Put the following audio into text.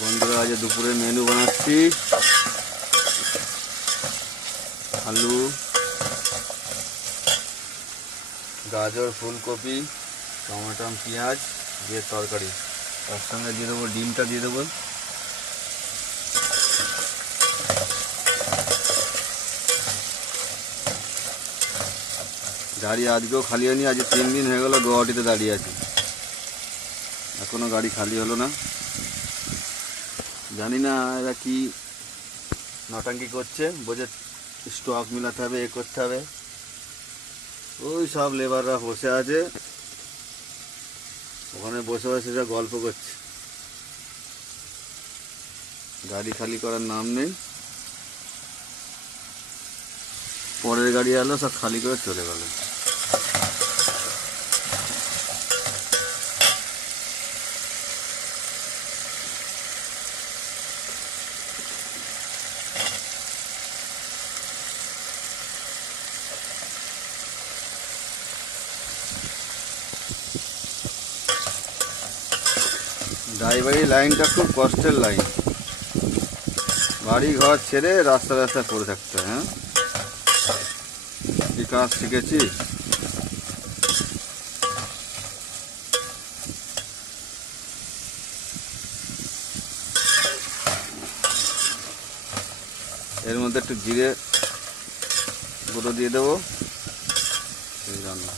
বন্ধুরা আজ দুপুরে মেনু বানাচ্ছি আলু গাজর ফুলকপি টমেটো পেঁয়াজ দিয়ে তরকারি, তার সঙ্গে দিয়ে দেবো ডিমটা দিয়ে দেবো। গাড়ি আজকেও খালি হয়নি, আজ 3 দিন হয়ে গেল গুয়াহাটিতে দাঁড়িয়ে আছি, এখনো গাড়ি খালি হলো না। জানি না এরা কি নটাঙ্কি করছে, বোঝে স্টক মিলাতে হবে, এ করতে হবে। ওই সব লেবাররা বসে আছে ওখানে, বসে বসে যা গল্প করছে, গাড়ি খালি করার নাম নেই। পরের গাড়ি এলো সব খালি করে চলে গেল। ড্রাইভারি লাইনটা খুব কষ্টের লাইন, বাড়ি ঘর ছেড়ে রাস্তা রাস্তায় পড়ে থাকতে হয়। হ্যাঁ, কি কাজ শিখেছিস? এর মধ্যে একটু জিরে গুঁড়ো দিয়ে দেবো, রান্না।